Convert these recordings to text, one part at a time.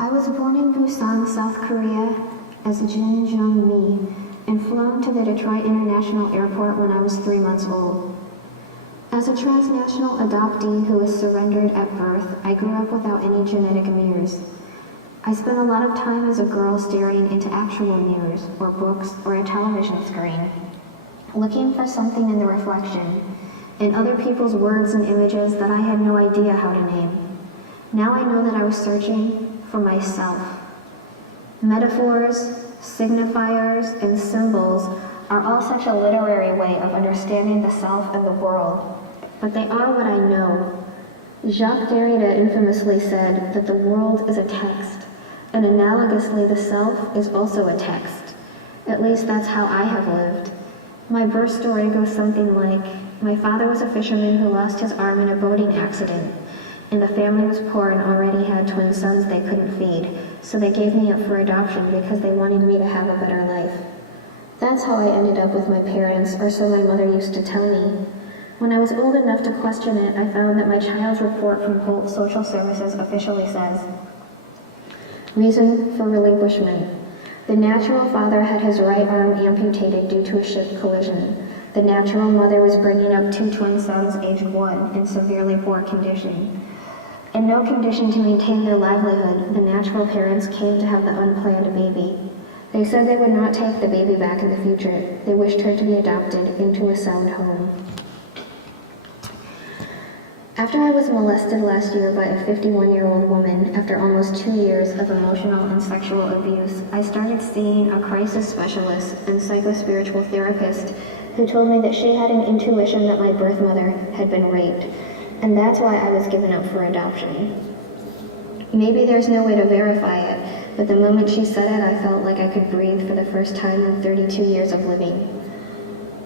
I was born in Busan, South Korea, as Jin Jung Mi, and flown to the Detroit International Airport when I was 3 months old. As a transnational adoptee who was surrendered at birth, I grew up without any genetic mirrors. I spent a lot of time as a girl staring into actual mirrors, or books, or a television screen, looking for something in the reflection, in other people's words and images that I had no idea how to name. Now I know that I was searching for myself. Metaphors, signifiers, and symbols are all such a literary way of understanding the self and the world, but they are what I know. Jacques Derrida infamously said that the world is a text, and analogously the self is also a text. At least that's how I have lived. My birth story goes something like, my father was a fisherman who lost his arm in a boating accident, and the family was poor and already had twin sons they couldn't feed, so they gave me up for adoption because they wanted me to have a better life. That's how I ended up with my parents, or so my mother used to tell me. When I was old enough to question it, I found that my child's report from Holt Social Services officially says, reason for relinquishment. The natural father had his right arm amputated due to a ship collision. The natural mother was bringing up 2 twin sons aged 1 in severely poor condition. In no condition to maintain their livelihood, the natural parents came to have the unplanned baby. They said they would not take the baby back in the future. They wished her to be adopted into a sound home. After I was molested last year by a 51-year-old woman after almost 2 years of emotional and sexual abuse, I started seeing a crisis specialist and psychospiritual therapist who told me that she had an intuition that my birth mother had been raped, and that's why I was given up for adoption. Maybe there's no way to verify it, but the moment she said it, I felt like I could breathe for the first time in 32 years of living.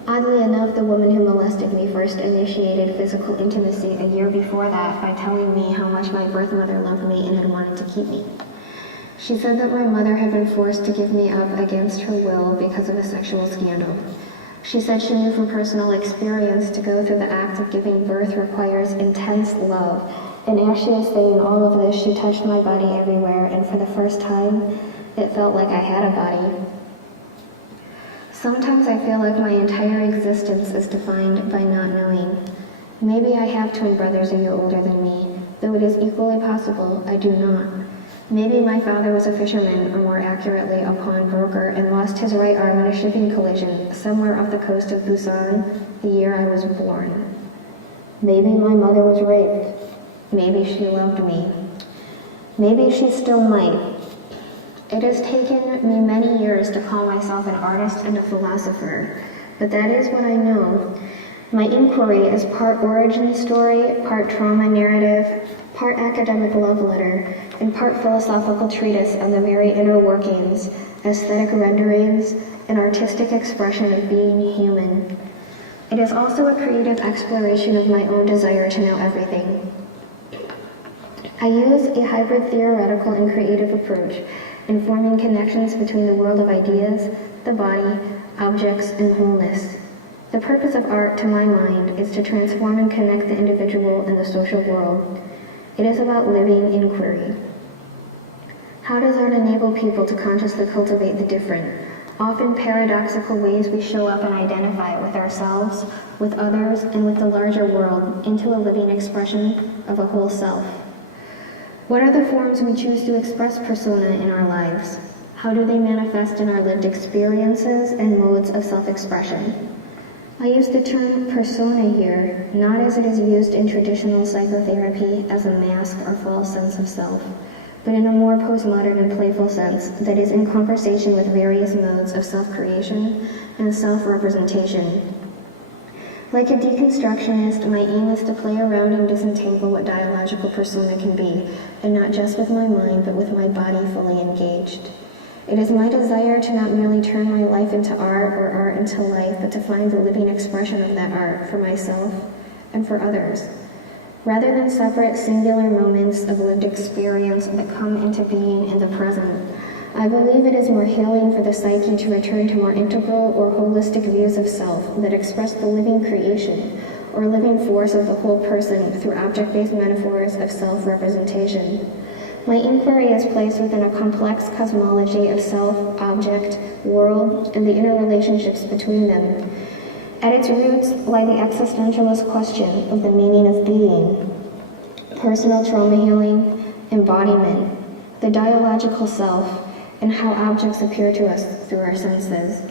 Oddly enough, the woman who molested me first initiated physical intimacy a year before that by telling me how much my birth mother loved me and had wanted to keep me. She said that my mother had been forced to give me up against her will because of a sexual scandal. She said she knew from personal experience to go through the act of giving birth requires intense love, and as she was saying all of this, she touched my body everywhere, and for the first time, it felt like I had a body. Sometimes I feel like my entire existence is defined by not knowing. Maybe I have twin brothers a year older than me, though it is equally possible I do not. Maybe my father was a fisherman, or more accurately, a pawnbroker, and lost his right arm in a shipping collision somewhere off the coast of Busan the year I was born. Maybe my mother was raped. Maybe she loved me. Maybe she still might. It has taken me many years to call myself an artist and a philosopher, but that is what I know. My inquiry is part origin story, part trauma narrative, part academic love letter, and part philosophical treatise on the very inner workings, aesthetic renderings, and artistic expression of being human. It is also a creative exploration of my own desire to know everything. I use a hybrid theoretical and creative approach in forming connections between the world of ideas, the body, objects, and wholeness. The purpose of art, to my mind, is to transform and connect the individual and the social world. It is about living inquiry. How does art enable people to consciously cultivate the different, often paradoxical ways we show up and identify with ourselves, with others, and with the larger world into a living expression of a whole self? What are the forms we choose to express persona in our lives? How do they manifest in our lived experiences and modes of self-expression? I use the term persona here, not as it is used in traditional psychotherapy as a mask or false sense of self, but in a more postmodern and playful sense that is in conversation with various modes of self-creation and self-representation. Like a deconstructionist, my aim is to play around and disentangle what dialogical persona can be, and not just with my mind, but with my body fully engaged. It is my desire to not merely turn my life into art or art into life, but to find the living expression of that art for myself and for others. Rather than separate singular moments of lived experience that come into being in the present, I believe it is more healing for the psyche to return to more integral or holistic views of self that express the living creation or living force of the whole person through object-based metaphors of self-representation. My inquiry is placed within a complex cosmology of self, object, world, and the interrelationships between them. At its roots lie the existentialist question of the meaning of being, personal trauma healing, embodiment, the dialogical self, and how objects appear to us through our senses.